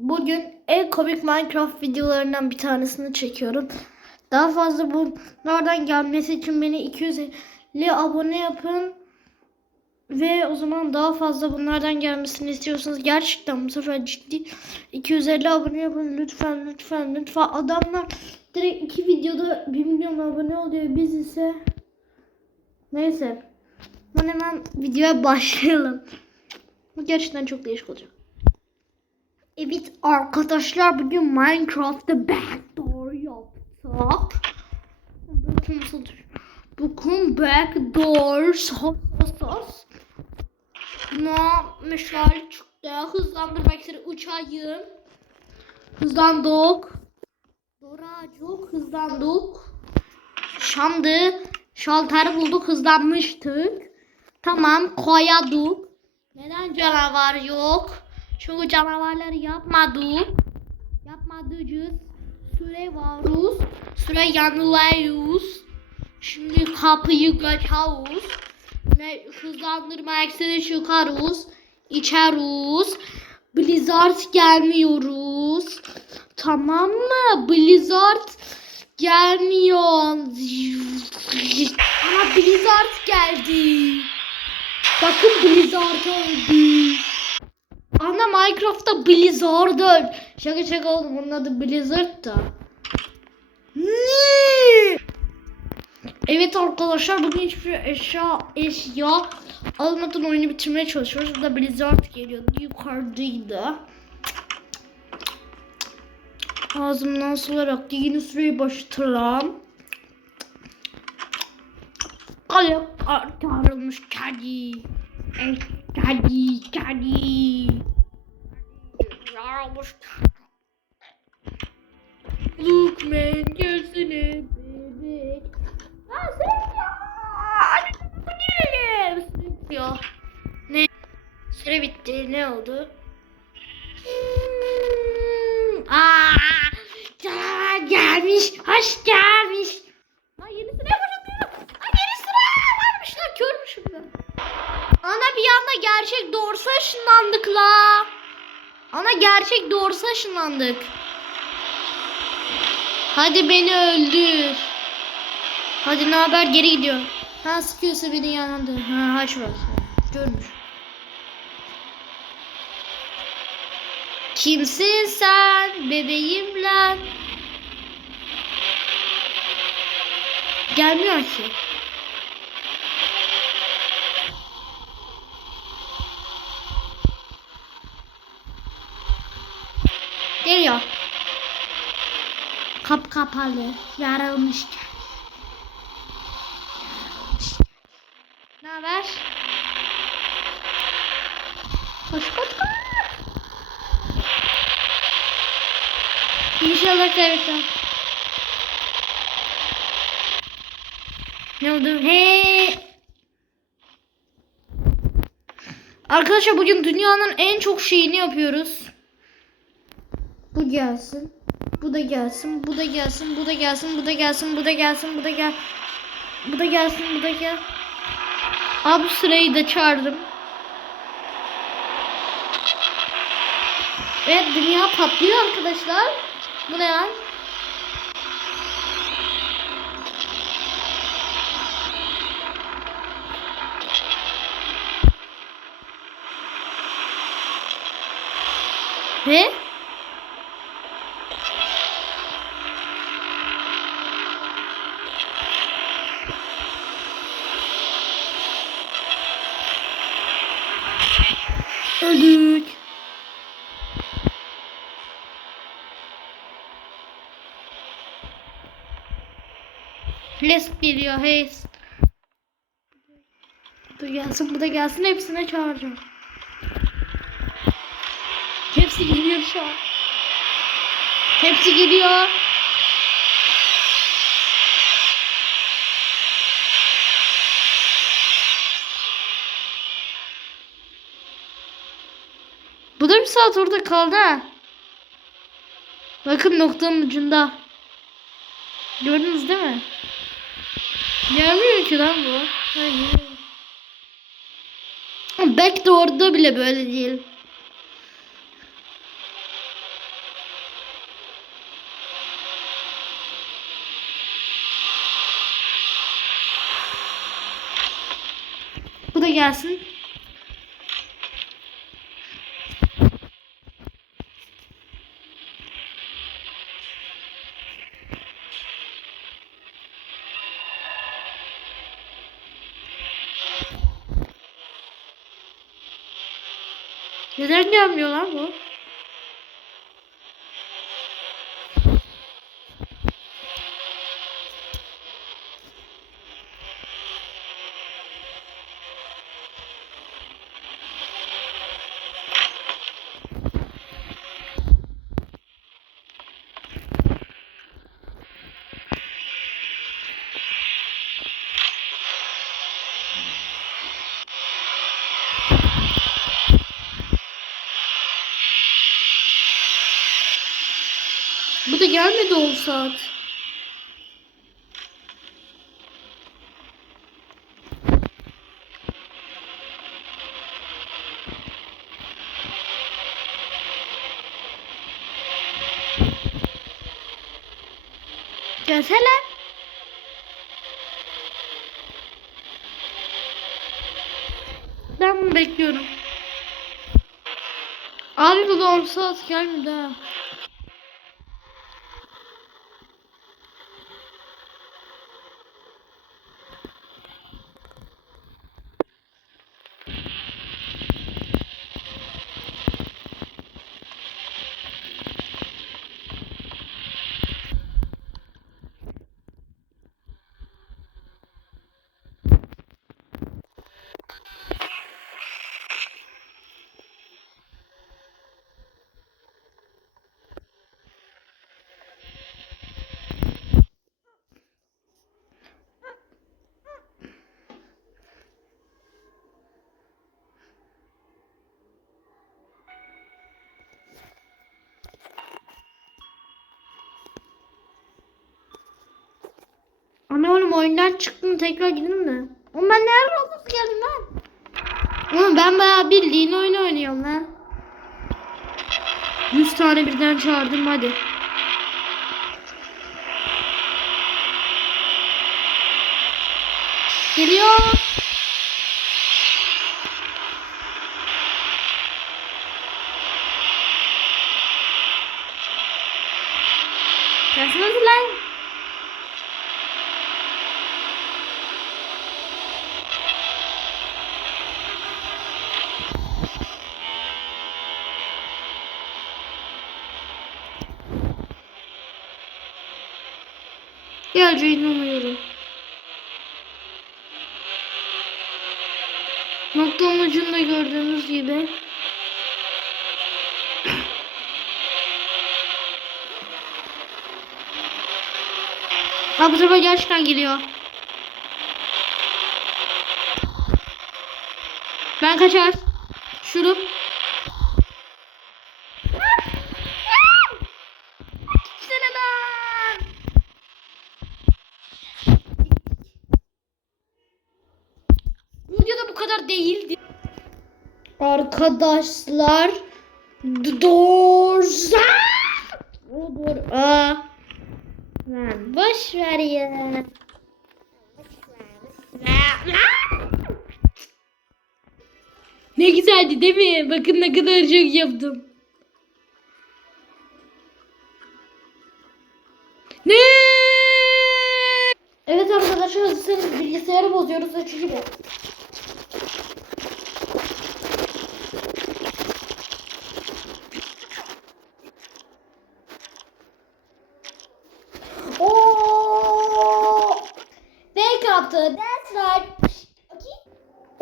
Bugün en komik Minecraft videolarından bir tanesini çekiyorum. Daha fazla bunlardan gelmesi için beni 250 abone yapın. Ve o zaman daha fazla bunlardan gelmesini istiyorsanız gerçekten bu sefer ciddi 250 abone yapın lütfen lütfen lütfen. Adamlar direkt iki videoda 1 milyon abone oluyor. Biz ise neyse. Ben hemen videoya başlayalım. Bu gerçekten çok değişik olacak. Evet arkadaşlar bugün Minecraft'ta backdoor yaptık. Bakın Bakın backdoor sos sos sos. Buna meşale çıktı. Hızlandırmak istedim. Uçayım. Hızlandık. Doracık hızlandık. Şandı. Şalter bulduk hızlanmıştık. Tamam koyadık. Neden canavar yok? Çünkü canavarları yapmadık. Yapmadığız süre varız. Süre yanılıyoruz. Şimdi kapıyı açıyoruz. Ve hızlandırma ekseni çıkarız. İçeriz. Blizzard gelmiyoruz. Tamam mı? Blizzard gelmiyor. Ama Blizzard geldi. Bakın Blizzard oldu. Ana Minecraft'ta Blizzard öl. Şaka şaka oğlum onun adı Blizzard da. Evet arkadaşlar bugün hiçbir eşya eşya almadan oyunu bitirmeye çalışıyoruz. Burada Blizzard geliyordu yukarıdaydı. Ağzımdan sular aktı. Yeni süreyi başlatalım. Ayak artarılmış kedi. Kedi kedi. Yarılmış Lookman gelsene bebek. Ha sen ya. Hadi gidelim. Ya. Ne? Süre bitti. Ne oldu? Hmm. Aa, canavar gelmiş. Hoş gelmiş. Ha yeni sıra başladı. Ha yeni sıra varmış lan. Körmüşüm ben. Ana bir anda gerçek doğrusu ışınlandık la. Ana gerçek doğrusu ışınlandık. Hadi beni öldür. Hadi ne haber geri gidiyor. Ha sıkıyorsa beni yanında. Ha haç var. Görmüş. Kimsin sen bebeğim lan? Gelmiyor ki. Geliyor. Kap kapalı. Yaralmış. Ne haber? Koş koş koş. İnşallah kaybetmem. Ne oldu? Hey. Arkadaşlar bugün dünyanın en çok şeyini yapıyoruz. Bu gelsin. Bu da gelsin. Bu da gelsin. Bu da gelsin. Bu da gelsin. Bu da gelsin. Bu da gel. Bu da gelsin. Bu da gel. Abi sırayı da çağırdım. Evet dünya patlıyor arkadaşlar. Bu ne lan? Ve öldük. Les geliyor. Bu da gelsin bu da gelsin hepsine çağıracağım. Hepsi geliyor şu an. Hepsi geliyor. Bu da bir saat orada kaldı ha. Bakın noktanın ucunda. Gördünüz değil mi? Gelmiyor ki lan bu. Hayır. Orada bile böyle değil. Gelsin. Neden gelmiyor lan bu? Bu da gelmedi 10 saat. Gelsene. Ben bunu bekliyorum. Abi bu da 10 saat gelmedi ha. Ana oğlum oyundan çıktım tekrar gidin de. Oğlum ben nerede Roblox geldim lan? Oğlum ben bayağı bildiğin oyun oynuyorum lan. 100 tane birden çağırdım hadi. Geliyor. Gelsene lan. Geleceğini umuyorum. Noktanın ucunda gördüğünüz gibi. Ha bu sefer gerçekten geliyor. Ben kaçar. Şurup. Gitsene lan. Bu videoda bu kadar değildi. Arkadaşlar Doors Olur. Aa. Lan boş ver ya. Ne güzeldi değil mi? Bakın ne kadar çok yaptım. Ne? Evet arkadaşlar hazırsanız bilgisayarı bozuyoruz. Açıcı gibi.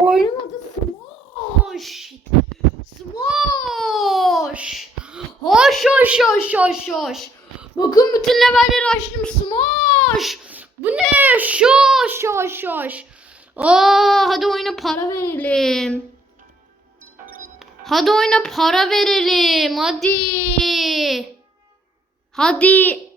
Oyunun adı Smosh. Smosh. Hoş hoş hoş hoş hoş. Bakın bütün levelleri açtım. Smosh. Bu ne? Şoş şoş şoş. Aa, hadi oyuna para verelim. Hadi oyuna para verelim. Hadi. Hadi.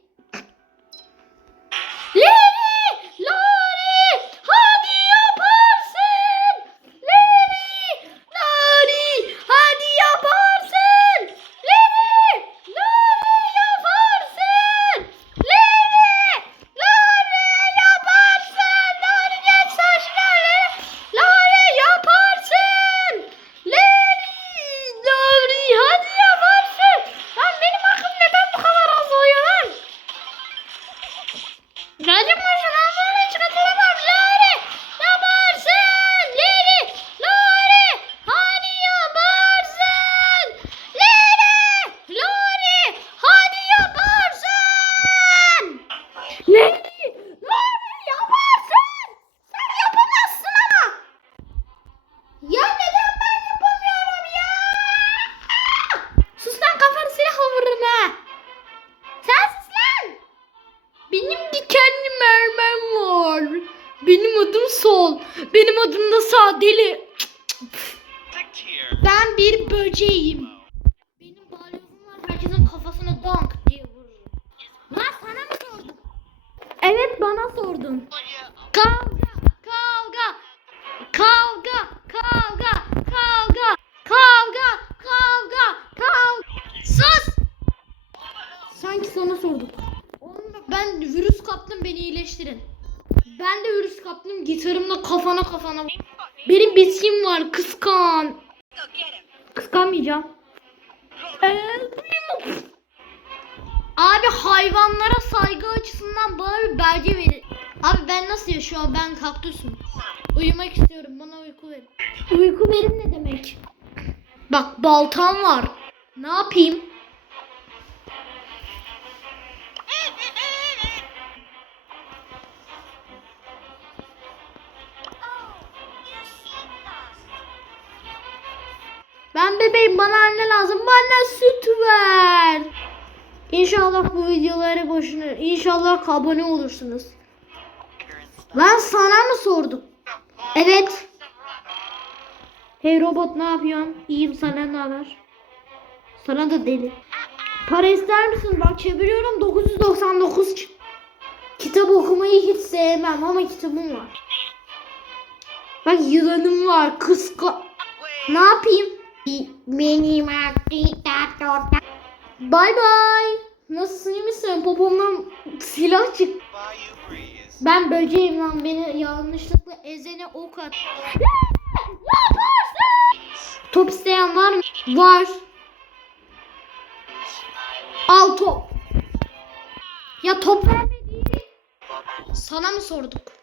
Benim adım da Sağ Deli. Ben bir böceğim. Benim balyozum var. Herkesin kafasına dank diye vururum. Lan sana mı sordum? Evet bana sordun. Kavga, kavga, kavga, kavga, kavga, kavga, kavga, kavga. Sus! Sanki sana sorduk. Oğlum ben virüs kaptım beni iyileştirin. Ben de virüs kaptım gitarımla kafana kafana. Benim bitkim var kıskan. Kıskanmayacağım. Abi hayvanlara saygı açısından bana bir belge verin. Abi ben nasıl yaşıyorum? Ben kaktüsüm. Uyumak istiyorum. Bana uyku verin. Uyku verin ne demek? Bak baltam var. Ne yapayım? Ben bebeğim bana anne lazım. Bana süt ver. İnşallah bu videoları boşuna. İnşallah abone olursunuz. Lan sana mı sordum? Evet. Hey robot ne yapıyorsun? İyiyim senden ne haber? Sana da deli. Para ister misin? Bak çeviriyorum 999. ç- Kitap okumayı hiç sevmem ama kitabım var. Bak yılanım var. Kıska... Ne yapayım? Benim Bye bye. Nasılsın iyi misin? Popomdan silah çık. Ben böceğim lan beni yanlışlıkla ezene ok at. Top isteyen var mı? Var. Al top. Ya top vermedi. Sana mı sorduk?